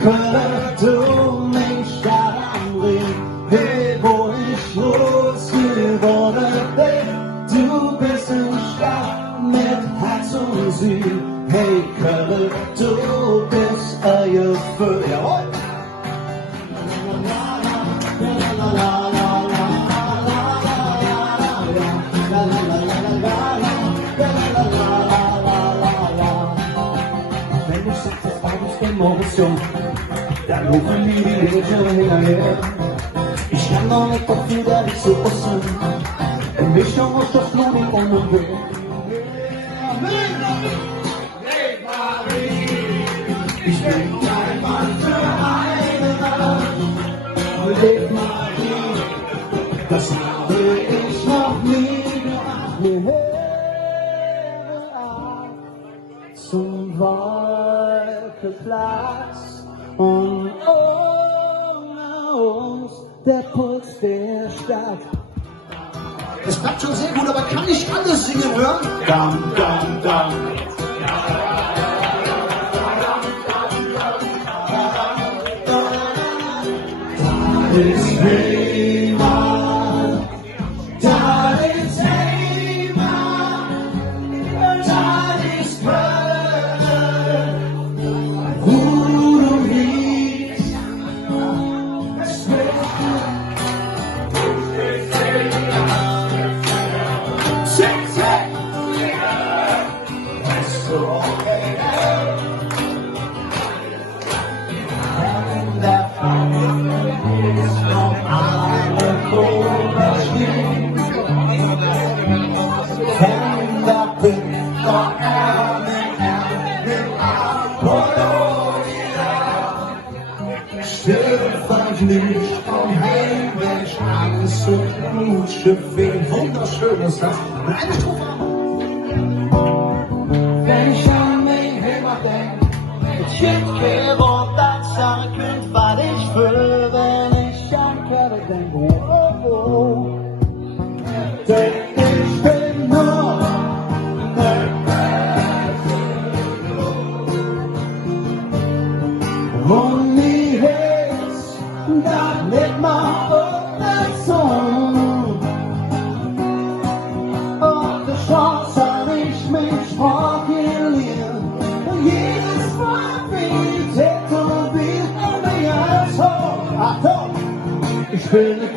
Kölle, du mich daran bringen, hey, wo ich losgeworden bin. Du bist ein Stadt mit Herz und Seele, hey, Kölle, du bist ein Gefühl. Jawohl! Emotion, dann rufen die Leute hinterher. Ich kann noch nicht dafür, dass ich so offen. In Mischung aus das Lohnung und Will. Ich bin kein Mann für eine Nacht. Leg Marie, das habe ich noch nie gemacht. Wir hören ab zum Wolkenplatz und ohne uns der Puls der Stadt. Es bleibt schon sehr gut, aber kann ich alles singen hören? Dam, dam, dam. Da ist Heimat, da ist Heimat, da ist Köln, wo du liegst, es wird nicht vom Heimweg, Angst und Blutschiff, wie wunderschön ist das. Und eine Strophe. Wenn ich an mein Heimat denk, mit Schiffkehr und das Sachen, was ich fühle, wenn ich an Kerle denk, oh, oh, oh. Denn ich bin nur der Beste. Und nie da mit mal auf Zunge. Und die Chance hab ich mich verlieren. Und jedes Mal wie Tätowierung und mir als Hoch. Achtung, ich bin eine